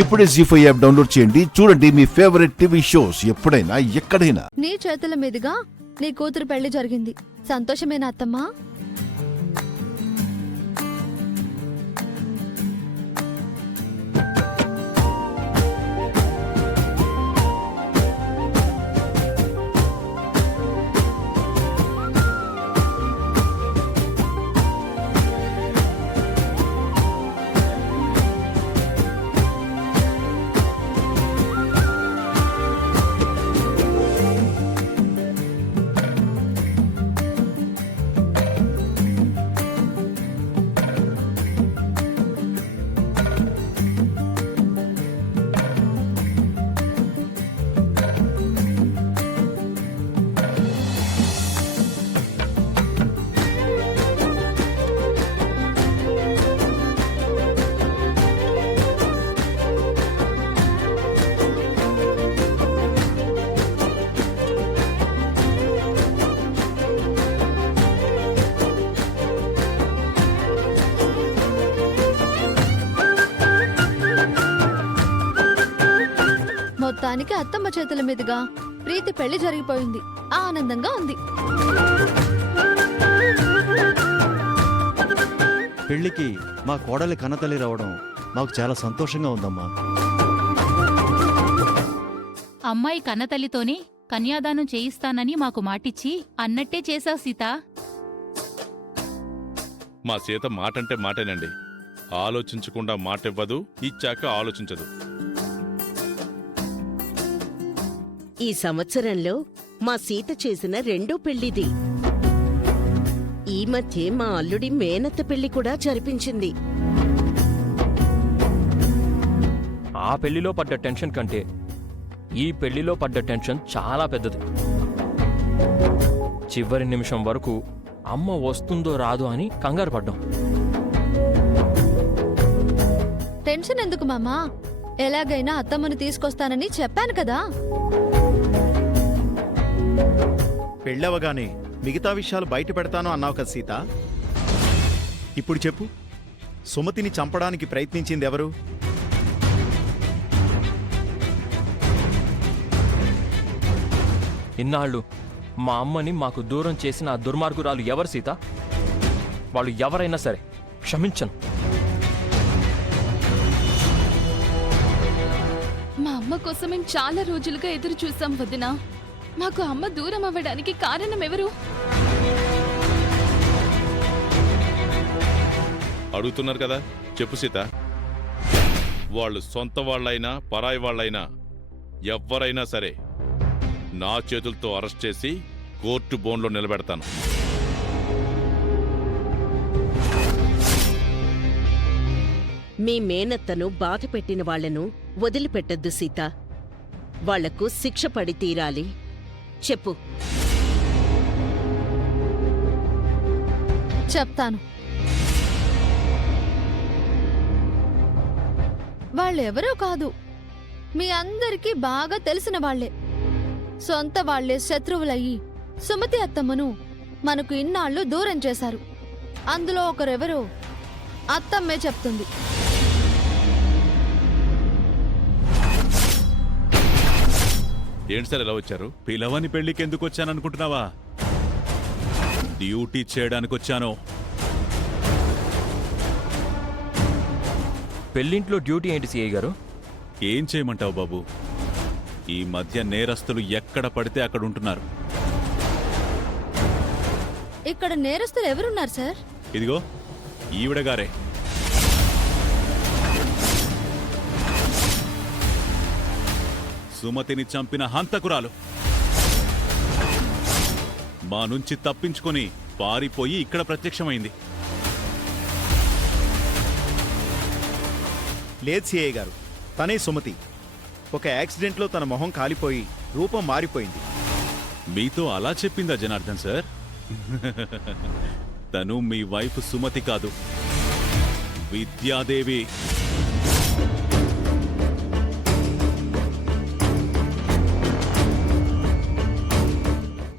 ఇప్పుడే జీ5 app download చేయండి. చూడండి మీ ఫేవరెట్ టీవీ షోస్ ఎప్పుడైనా ఎక్కడైనా. నీ చేతుల మీదుగా నీ కూతురు పెళ్లి జరిగింది. సంతోషమేనా అత్తమ్మా? మొత్తానికి అత్తమ్మ చేతుల మీదుగా ప్రీతి పెళ్లి జరిగిపోయింది. ఆనందంగా ఉంది. పెళ్లికి మా కోడలి కన్నతల్లి రావడం మాకు చాలా సంతోషంగా ఉందమ్మా. అమ్మాయి కన్నతల్లితోనే కన్యాదానం చేయిస్తానని మాకు మాటిచ్చి అన్నట్టే చేశావు సీత. మా సీత మాటంటే మాటేనండి. ఆలోచించకుండా మాటివ్వదు, ఇచ్చాక ఆలోచించదు. ఈ సంవత్సరంలో మా సీత చేసిన రెండో పెళ్లిది. ఈ మధ్య మా అల్లుడి మేనత్త పెళ్లి కూడా జరిపించింది. ఆ పెళ్లిలో పడ్డ టెన్షన్ కంటే ఈ పెళ్లిలో పడ్డ టెన్షన్ చాలా పెద్దది. చివరి నిమిషం వరకు అమ్మ వస్తుందో రాదో అని కంగారు పడ్డాం. టెన్షన్ ఎందుకు మామా? ఎలాగైనా అత్తమ్మను తీసుకొస్తానని చెప్పాను కదా. పెళ్ళవగానే మిగతా విషయాలు బయట పెడతాను అన్నావు కదా సీత. ఇప్పుడు చెప్పు, సుమతిని చంపడానికి ప్రయత్నించింది ఎవరు? ఇన్నాళ్ళు మా అమ్మని మాకు దూరం చేసిన ఆ దుర్మార్గురాలు ఎవరు సీత? వాళ్ళు ఎవరైనా సరే క్షమించను. మా అమ్మ కోసం మేము చాలా రోజులుగా ఎదురు చూసాం వదినా. మాకు అమ్మ దూరం అవ్వడానికి కారణం ఎవరు? అడుగుతున్నారు కదా, చెప్పు సీత. వాళ్ళు సొంత వాళ్ళైనా పరాయి వాళ్ళైనా ఎవ్వరైనా సరే నా చేతులతో అరెస్ట్ చేసి కోర్టు బోన్లో నిలబెడతాను. మీ మేనత్తను బాధ పెట్టిన వాళ్లను వదిలిపెట్టద్దు సీత. వాళ్లకు శిక్ష పడి తీరాలి. చెప్పు. చెప్తాను. వాళ్ళెవరో కాదు, మీ అందరికీ బాగా తెలిసిన వాళ్లే. సొంత వాళ్లే శత్రువులయ్యి సుమతి అత్తమ్మను మనకు ఇన్నాళ్లు దూరం చేశారు. అందులో ఒకరెవరో అత్తమ్మే చెప్తుంది. ఏంటి సార్ ఎలా వచ్చారు? పిలవని పెళ్లికి ఎందుకు వచ్చాననుకుంటున్నావా? డ్యూటీ చేయడానికి వచ్చాను. పెళ్లింట్లో డ్యూటీ ఏంటి సిఐ గారు? ఏం చేయమంటావు బాబు? ఈ మధ్య నేరస్తులు ఎక్కడ పడితే అక్కడ ఉంటున్నారు. ఇక్కడ నేరస్తులు ఎవరున్నారు సార్? ఇదిగో ఈవిడగారే. సుమతిని చంపిన హంతకురాలు మా నుంచి తప్పించుకొని పారిపోయి ఇక్కడ ప్రత్యక్షమైంది. లేదు సిఐ గారు, తనే సుమతి. ఒక యాక్సిడెంట్లో తన మొహం కాలిపోయి రూపం మారిపోయింది. మీతో అలా చెప్పిందా జనార్దన్ సార్? తను మీ వైఫ్ సుమతి కాదు, విద్యాదేవి.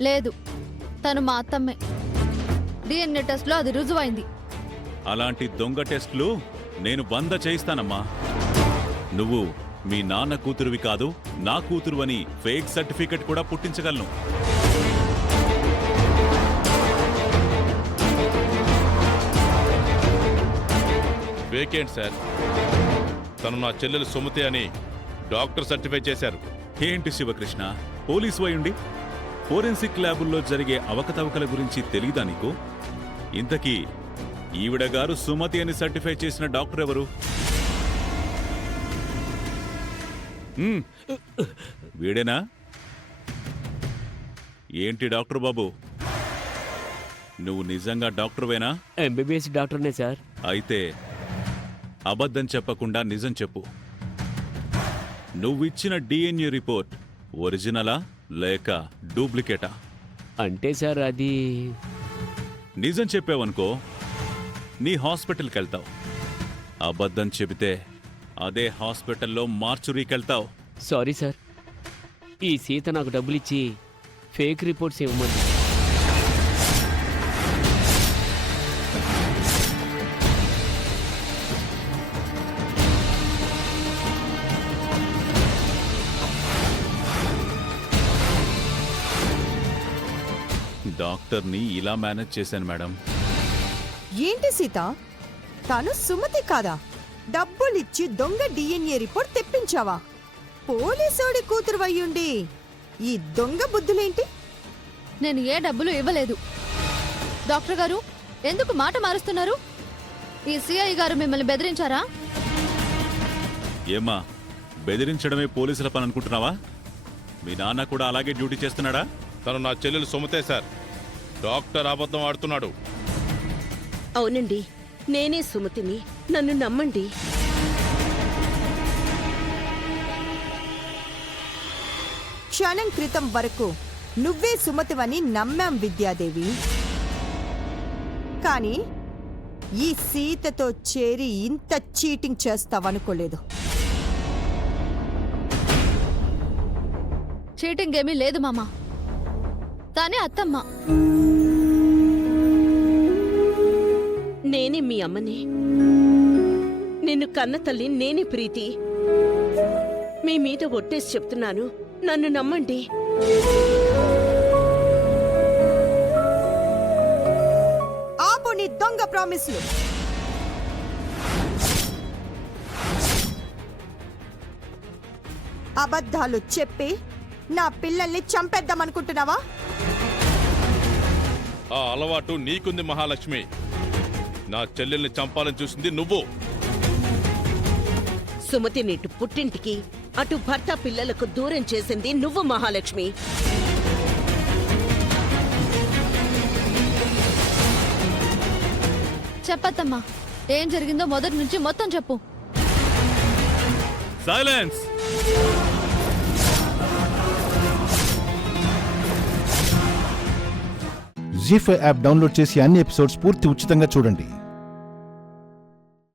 లేదు, తను మా అత్తమ్మే. DNA టెస్ట్లో అది రుజువైంది. అలాంటి దొంగ టెస్టులు నేను 100 చేయిస్తానమ్మా. నువ్వు మీ నాన్న కూతురువి కాదు, నా కూతురు అని ఫేక్ సర్టిఫికెట్ కూడా పుట్టించగలను. వేకేంట్ సార్, తను నా చెల్లెలు సుమతి అని డాక్టర్ సర్టిఫై చేశారు. ఏంటి శివకృష్ణ, పోలీసు అయ్యుండి ఫోరెన్సిక్ ల్యాబుల్లో జరిగే అవకతవకల గురించి తెలీదా నీకు? ఇంతకీ ఈవిడ గారు సుమతి అని సర్టిఫై చేసిన డాక్టర్ ఎవరు? వీడేనా? ఏంటి డాక్టర్ బాబు, నువ్వు నిజంగా డాక్టర్వేనా? MBBS డాక్టర్నే sir. అయితే అబద్ధం చెప్పకుండా నిజం చెప్పు. నువ్విచ్చిన డిఎన్ఏ రిపోర్ట్ ఒరిజినలా లేక డూప్లికేటా? అంటే సార్ అది నిజం చెప్పావనుకో నీ హాస్పిటల్కి వెళ్తావు, అబద్ధం చెబితే అదే హాస్పిటల్లో మార్చురీకి వెళ్తావు. సారీ సార్, ఈ సీత నాకు డబ్బులిచ్చి ఫేక్ రిపోర్ట్స్ ఇవ్వమంది. డాక్టర్ని ఇలా మేనేజ్ చేశాను మేడం. ఏంటి సీత, తను సుమతి కాదా? డబ్బులిచ్చి దొంగ డిఎన్ఏ రిపోర్ట్ తెప్పించావా? పోలీసోడి కూతురు అయ్యుండి ఈ దొంగ బుద్ధులేంటి? నేను ఏ డబ్బులు ఇవ్వలేదు. డాక్టర్ గారు, ఎందుకు మాట మారుస్తున్నారు? ఈ సిఐ గారు మిమ్మల్ని బెదిరించారా? ఏమ్మా, బెదిరించడమే పోలీసుల పని అనుకుంటున్నావా? మీ నాన్న కూడా అలాగే డ్యూటీ చేస్తున్నాడా? తను నా చెల్లెలు సుమతే సార్. డాక్టర్ అబద్ధం ఆడుతున్నాడు. అవునండి, నేనే సుమతిని, నన్ను నమ్మండి. క్షణం క్రితం వరకు నువ్వే సుమతివని నమ్మాం విద్యాదేవి. కానీ ఈ సీతతో చేరి ఇంత చీటింగ్ చేస్తావనుకోలేదు. చీటింగ్ ఏమీ లేదు మామా, తానే అత్తమ్మ. నేనే మీ అమ్మని, నిన్ను కన్న తల్లి నేనే ప్రీతి. మీ మీద ఒట్టేసి చెప్తున్నాను, నన్ను నమ్మండి. ఆపు నీ దొంగ ప్రామిస్లు. అబద్ధాలు చెప్పి నా పిల్లల్ని చంపేద్దామనుకుంటున్నావా? ఆ అలవాటు నీకుంది మహాలక్ష్మి. నా చెల్లెల్ని చంపాలని చూసింది నువ్వు. సుమతిని ఇటు పుట్టింటికి, అటు భర్త పిల్లలకు దూరం చేసింది నువ్వు మహాలక్ష్మి. చెప్పత్తమ్మా, ఏం జరిగిందో మొదటి నుంచి మొత్తం చెప్పు. సైలెన్స్! జీ5 యాప్ డౌన్లోడ్ చేసి అన్ని ఎపిసోడ్స్ పూర్తి ఉచితంగా చూడండి.